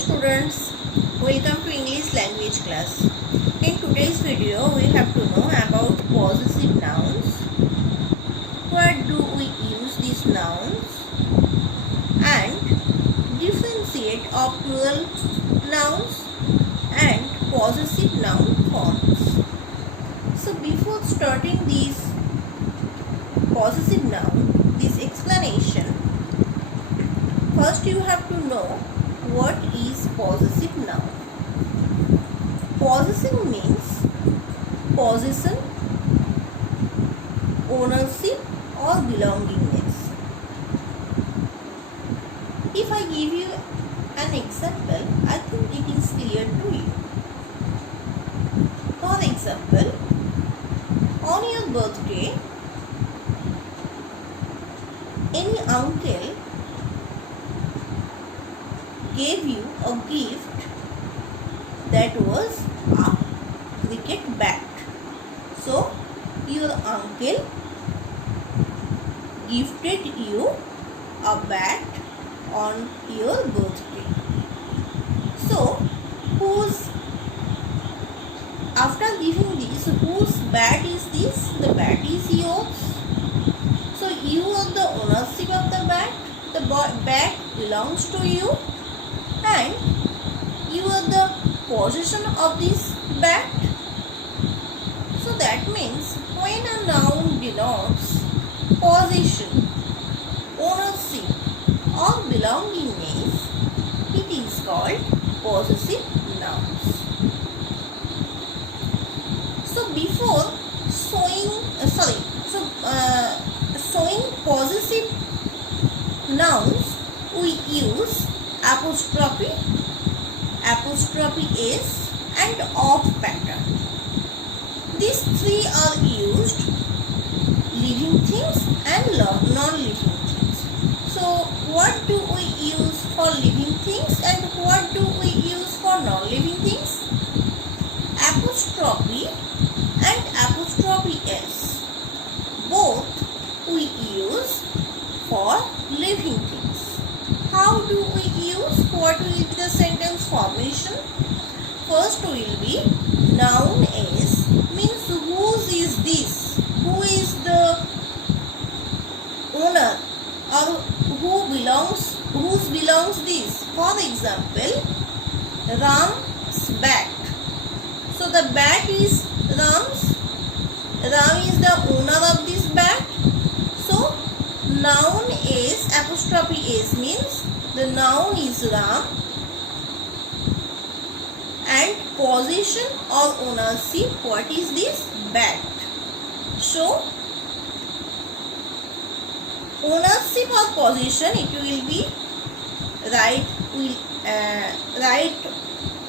students, welcome to English language class. In today's video we have to know about possessive nouns. Where do we use these nouns and differentiate of plural nouns and possessive noun forms. So before starting this possessive noun, this explanation, first you have to know what is possessive noun. Possessive means possession, ownership or belongingness. If I give you an example, I think it is clear to you. For example, on your birthday, any uncle gave you a gift that was a cricket bat. So your uncle gifted you a bat on your birthday. So after giving this, whose bat is this? The bat is yours. So you are the ownership of the bat. The bat belongs to you. And you are the possession of this bat. So that means when a noun denotes possession, ownership or belongingness, it is called possessive nouns. So before showing possessive nouns, we use apostrophe s and of pattern. These three are used living things and non-living things. So what do we use for living things and what do we use for non-living things? Apostrophe and apostrophe s, both we use for living things. How do we use? What will be the sentence formation? First will be noun is, means whose is this? Who is the owner or whose belongs this? For example, Ram's bat. So the bat is Ram's. Ram is the owner of this bat. So noun is apostrophe s, means the noun is Ram and possession or ownership, what is this? Bat. So ownership or possession, it will be right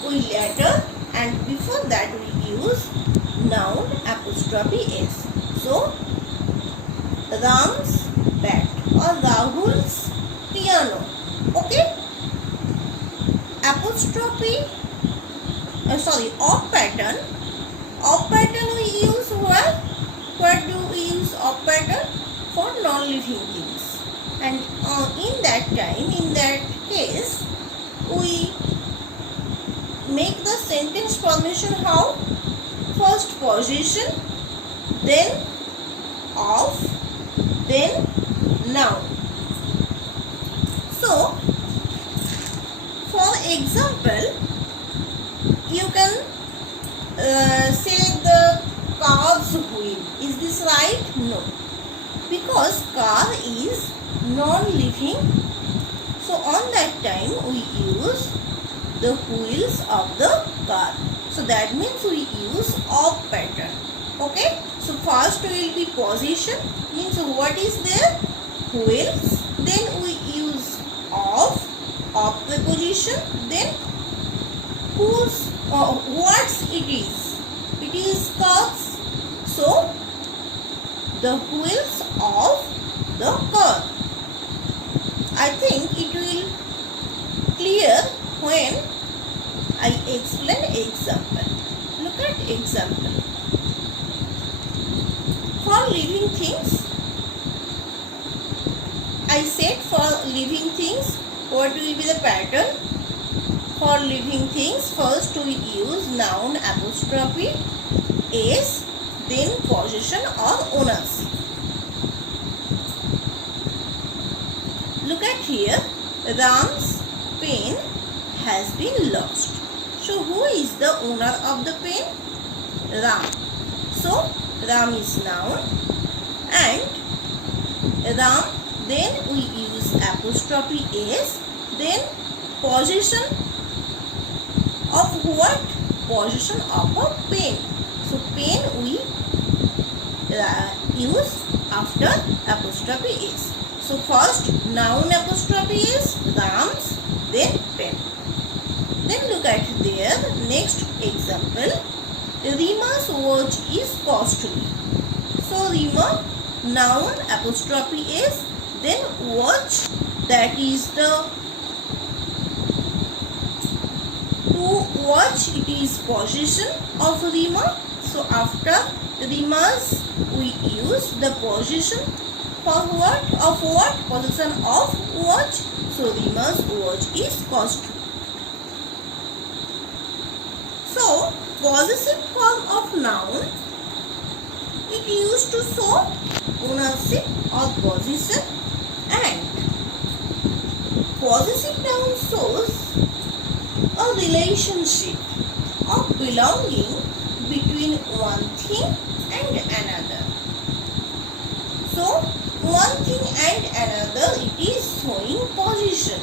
will letter, and before that we use noun apostrophe s. So Ram's bat or Rahul's piano. Okay. Apostrophe of pattern. Of pattern we use where do we use of pattern? For non-living things. And in that case, we make the sentence formation how? First possession, then of, then noun. So, for example, you can say the car's wheel. Is this right? No. Because car is non-living. So on that time we use the wheels of the car. So that means we use of pattern. Okay. So first will be possession, means what is there? Wheels. Then we use of preposition. Then what's it is? It is cars. So the wheels of the car. I think it will clear when I explain example. Look at example. For living things, I said for living things, what will be the pattern? For living things, first we use noun apostrophe s, then possession or ownership. Look at here, Ram's pen has been lost. So who is the owner of the pen? Ram. So Ram is noun and Ram, then we use apostrophe s, then possession of what? Possession of a pen. So pen we use after apostrophe s. So first noun apostrophe is Ram's, then pen. Then look at there next example. Rima's watch is costly. So Rima, noun apostrophe s, then watch, that is the to watch, it is possession of Rima. So after Rima's we use the possession for what? Of what? Possession of watch. So Rima's watch is costly. So possessive form of noun, it used to show ownership or possession, and possessive noun shows a relationship of belonging between one thing and another. So one thing and another, it is showing possession.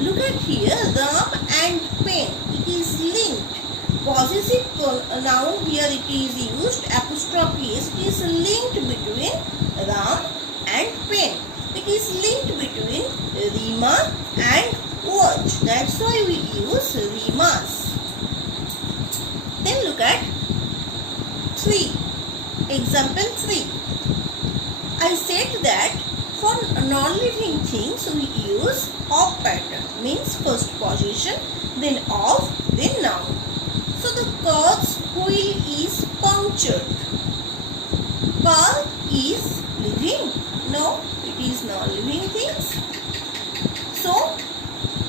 Look at here, Ram and pen, it is linked. Possessive noun here it is used apostrophe s, it is linked between Ram and pen. It is linked between Rima and watch. That's why we use Rima's. Then look at 3. Example 3. I said that for non-living things we use of pattern, means first possession, then of, then noun. So the car's wheel is punctured. Car is living? No, it is non-living things. So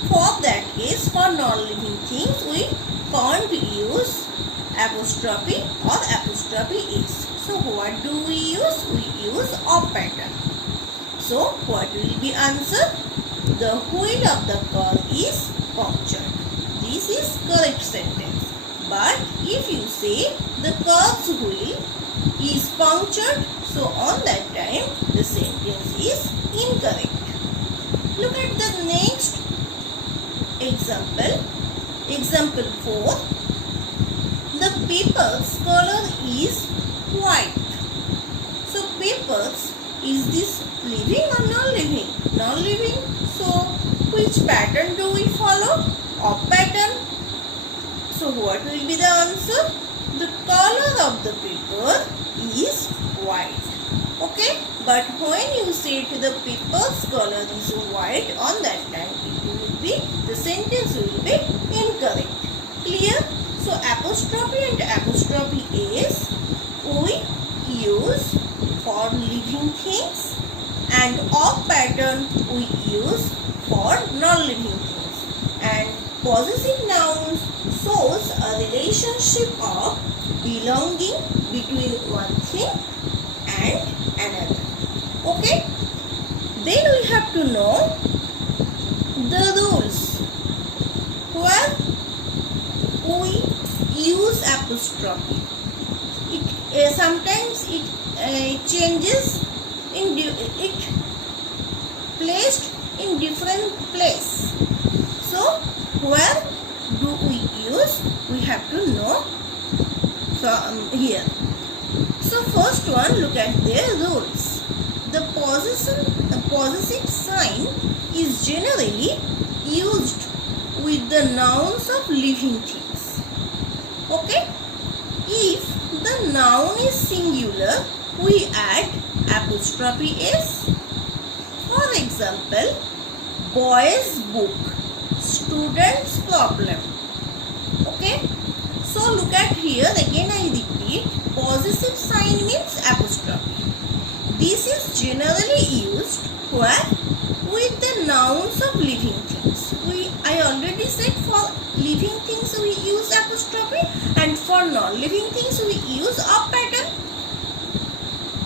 for that case, for non-living things we can't use apostrophe or apostrophe is. So what do we use? We use of pattern. So what will be answer? The wheel of the car is punctured. This is correct sentence. But if you say the car's wheel is punctured, so on that time the sentence is incorrect. Look at the next example. Example 4. The paper's color is white. So papers, is this living or non-living? Non-living. So which pattern do we follow? Of pattern. So what will be the answer? The color of the paper is white. Okay. But when you say to the paper's color is white, on that time it will be, the sentence will be incorrect. Clear? So apostrophe and apostrophe is we use for living things, and of pattern we use for non-living things. And possessive nouns shows a relationship of belonging between one thing and another. Okay. Then we have to know the rules where we use apostrophe. Sometimes it changes in it placed in different place. So where do we use? We have to know from here. So first one, look at their rules. The possessive sign is generally used with the nouns of living things. Okay. If the noun is singular, we add apostrophe s. For example, boy's book, student's problem. Okay. So look at here, again I repeat, possessive sign means apostrophe. This is generally used where? With the nouns of living things. I already said for use apostrophe, and for non-living things we use a pattern.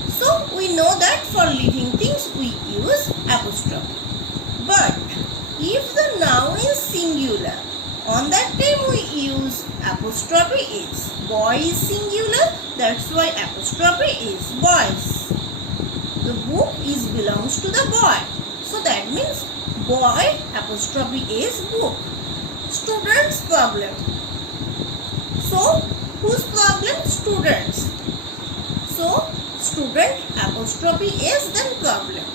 So we know that for living things we use apostrophe. But if the noun is singular, on that time we use apostrophe is. Boy is singular, that's why apostrophe is boys. The book is belongs to the boy. So that means boy apostrophe is book. Students problem. So whose problem? Students. So student apostrophe is then problem.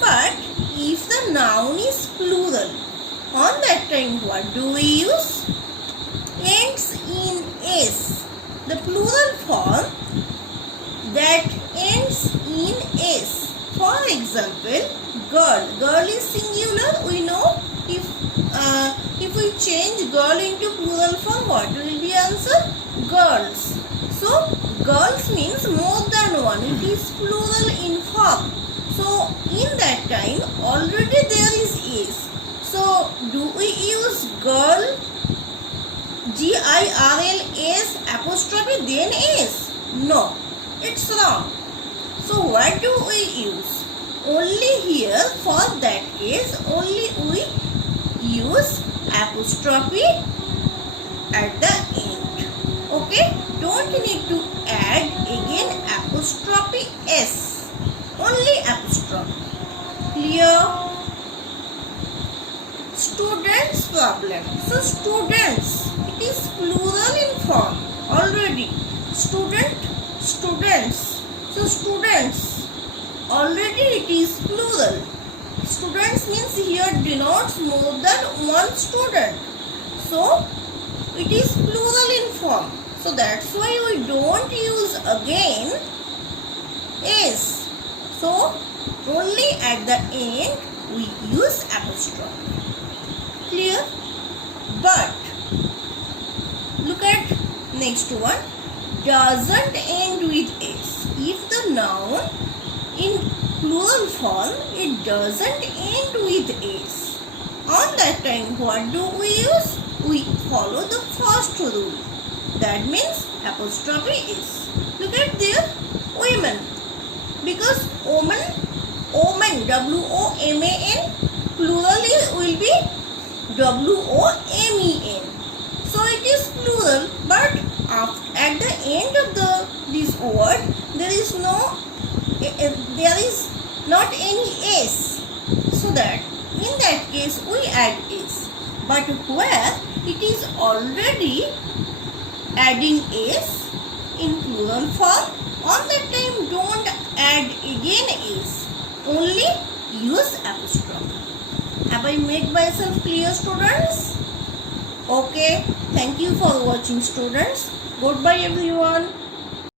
But if the noun is plural, on that time what do we use? Ends in s. The plural form that ends in s. For example, girl. Girl is singular. We know if we change girl into plural form, what will be answer? Girls. So girls means more than one. It is plural in form. So in that time already there is is. So do we use girl? Girls apostrophe then is? No, it's wrong. So what do we use? Only here for that case only we use apostrophe at the end. Okay, don't need to add again apostrophe s. Only apostrophe. Clear? Students problem. So students, it is plural in form already. Student, students. So students, already it is plural. Students means here denotes more than one student. So it is plural in form. So that's why we don't use again is. So only at the end we use apostrophe. Clear? But look at next one. Doesn't end with s. If the noun in plural form, it doesn't end with s. On that time what do we use? We follow the first rule. That means apostrophe is. Look at there, women. Because woman, W-O-M-A-N, plural will be W-O-M-E-N. So it is plural, but at the end of this word there is not any s. So that in that case we add s. But where it is already adding s in plural form, on that time don't add again s. Only use apostrophe. Have I made myself clear, students? Okay. Thank you for watching, students. Goodbye everyone.